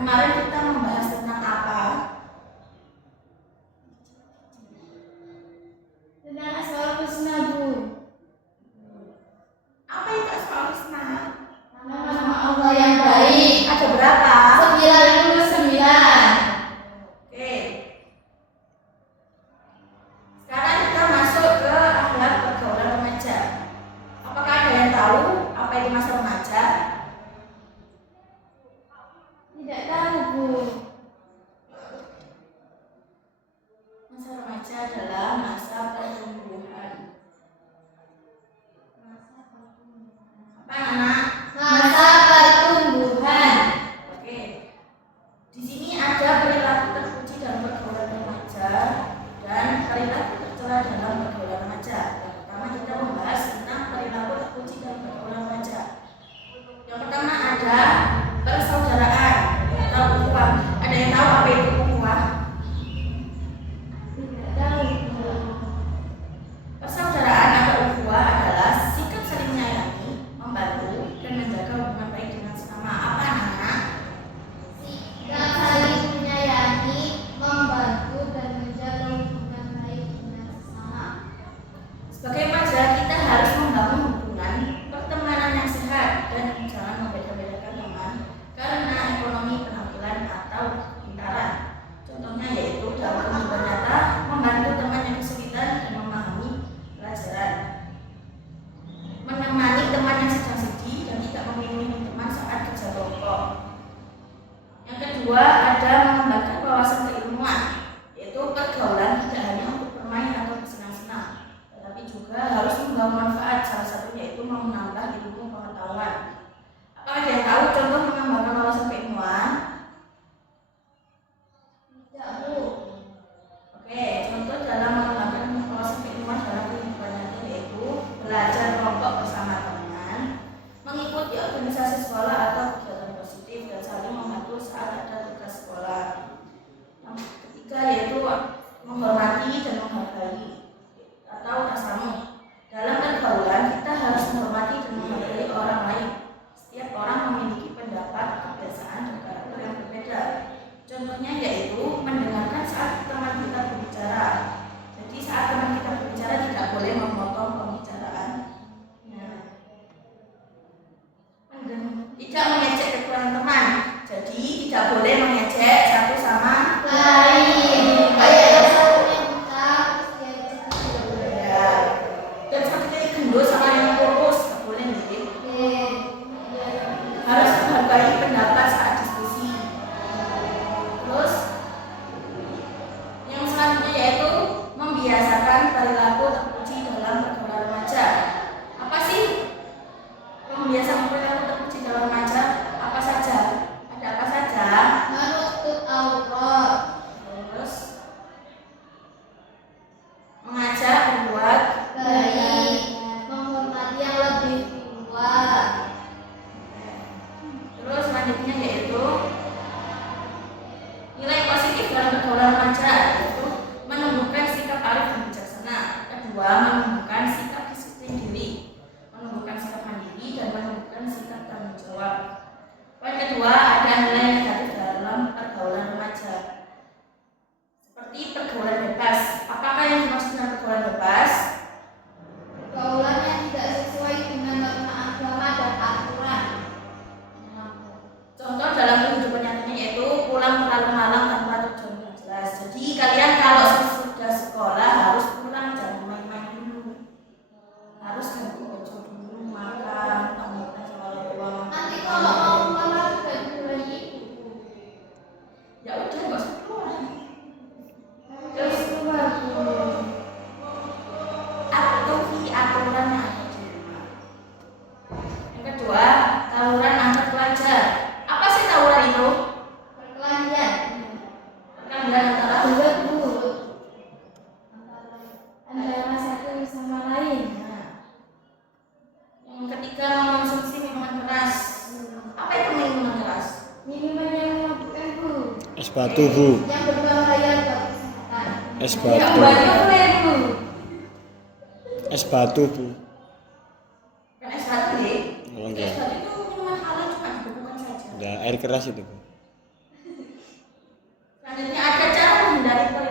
kemarin kita membahas tentang apa? Tentang asmaul husna, Bu. Apa itu asmaul husna? Nama-nama Allah yang baik. Ada berapa? 99. Oke. Sekarang kita masuk ke akhlak pergaulan remaja. Apakah ada yang tahu apa itu masa remaja? Tidak tahu, Bu. Masa remaja adalah masa pertumbuhan. Apa anak? Masa pertumbuhan. Oke. Di sini ada perilaku terpuji dalam pergaulan remaja dan perilaku tercela dalam pergaulan remaja. Yang pertama kita membahas tentang perilaku terpuji dalam pergaulan remaja. Yang pertama ada persaudaraan atau ukhuwah. Ada yang tahu apa itu ukhuwah? Tidak tahu, Bu. Persaudaraan atau ukhuwah adalah sikap saling menyayangi, membantu, dan menjaga hubungan baik dengan sesama. Apa anak? Sikap saling menyayangi, membantu, dan menjaga hubungan baik dengan sesama. Sebagai remaja kita harus membangun hubungan pertemanan yang sehat dan jangan membeda-bedakan teman karena ekonomi, penampilan, atau kepintaran. Contohnya yaitu dalam kehidupan nyata membantu teman yang kesulitan dan memahami pelajaran, menemani teman yang sedang sedih dan tidak memilih teman saat kerja kelompok. Yang kedua ada mengembangkan wawasan keilmuan, yaitu pergaulan tidak hanya untuk bermain atau bersenang-senang, tetapi juga harus membawa manfaat, salah satunya itu menambah ilmu pengetahuan. Apakah ada yang tahu contoh mengembangkan wawasan keilmuan? Tidak, Bu. Oke, contoh dalam mengembangkan wawasan keilmuan dalam kehidupan nyata yaitu belajar kelompok bersama teman, mengikuti organisasi sekolah atau kegiatan positif, dan saling membantu saat ada tugas sekolah. Yang ketiga yaitu menghormati dan menghargai atau tasamuh. Dalam pergaulan kita harus menghormati dan menghargai orang lain. Setiap orang memiliki pendapat, kebiasaan, dan karakter yang berbeda. Contohnya yaitu mendengarkan saat teman kita berbicara. Jadi saat teman kita berbicara tidak boleh memotong pembicaraan. Tidak mengejek kekurangan teman. Jadi tidak boleh mengejek satu sama Lain. Kayak satunya buta, terus dia cekak tidak boleh. ya. Dan satunya gendut sama yang kurus tidak boleh nih. Oke. Harus menghargai pendapat saat diskusi. Terus yang selanjutnya yaitu membiasakan perilaku terpuji dalam pergaulan remaja. Apa sih membiasakan perilaku terpuji dalam remaja? Apa saja? Ada apa saja? Menutup aurat. Terus mengajak berbuat Baik. Menghormati yang lebih tua. Terus selanjutnya yaitu nilai positif dalam pergaulan remaja, yaitu menumbuhkan sikap arif dan bijaksana. Kedua, menumbuhkan sikap disiplin diri, menumbuhkan sikap mandiri, dan menumbuhkan sikap tanggung jawab. Poin kedua ada nilai negatif dalam pergaulan remaja, seperti pergaulan bebas. Apakah yang dimaksud dengan pergaulan bebas? Pergaulan yang tidak sesuai dengan norma agama dan aturan. Contoh dalam kehidupan nyatanya yaitu pulang terlalu malam tanpa tujuan yang jelas. Jadi kalian kalau sudah sekolah harus pulang, jangan main-main dulu. Harus ganti baju dulu, makan, pamitan sama orang tua. Nanti kalau mau keluar juga duluan ibu. Ya udah nggak usah keluar. Terus keluar, Bu. Atuhi aturan yang ada di rumah. Yang kedua, tawuran antar pelajar. Apa sih tawuran itu? Perkelahian. Perkelahian antara Bulat, Bu. Antara satu sama lain. Nah, yang ketiga mengonsumsi minuman keras. Apa itu minuman keras? Minuman yang memabukkan, Bu. Es batu, Bu. Yang berbahaya buat kesehatan. Es Ya, batu. obatnya Boleh, Bu. Es batu, Bu. Kan es batu deh. Oh, Es enggak. batu itu minuman halal cuma dibekukan saja. Ada air keras itu, Bu. Selanjutnya ada cara menghindari